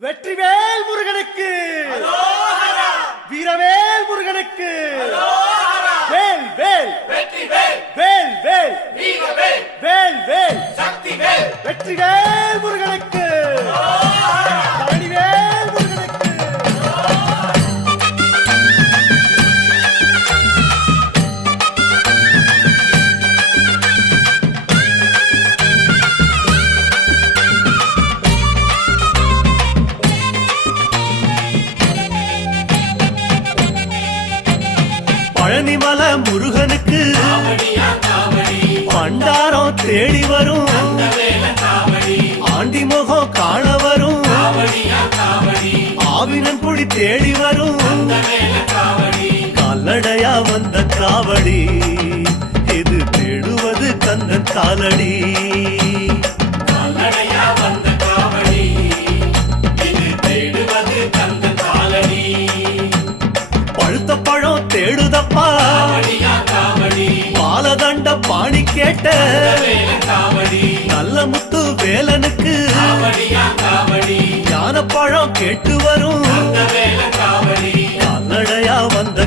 வெற்றிவேல் முருகனுக்கு வீரவேல் முருகனுக்கு வேல் வேல் வெற்றிவேல் வேல் வேல் வீரவேல் வேல் வேல் சக்திவேல் வெற்றிவேல் முருகனுக்கு பழனிவேல் முருகனுக்கு பழனிமல முருகனுக்கு காவடியா காவடி பண்டாரம் தேடி வரும் வேல காவடி ஆண்டி முகம் காண வரும் காவடியா காவடி ஆவினன் குடி தேடி வரும் வேல காவடி கால்நடையா வந்த காவடி இது தேடுவது கந்தன் காலடி கால்நடையா வந்த காவடி இது தேடுவது கந்த காலடி பழுத்த பழம் தேடுதப்பா காவடியா காவடி பாலதண்ட பாணி கேட்ட வேல காவடி நல்ல முத்து வேலனுக்கு காவடியா காவடி ஞான பழம் கேட்டு வரும் வேல காவடி கால்நடையா வந்த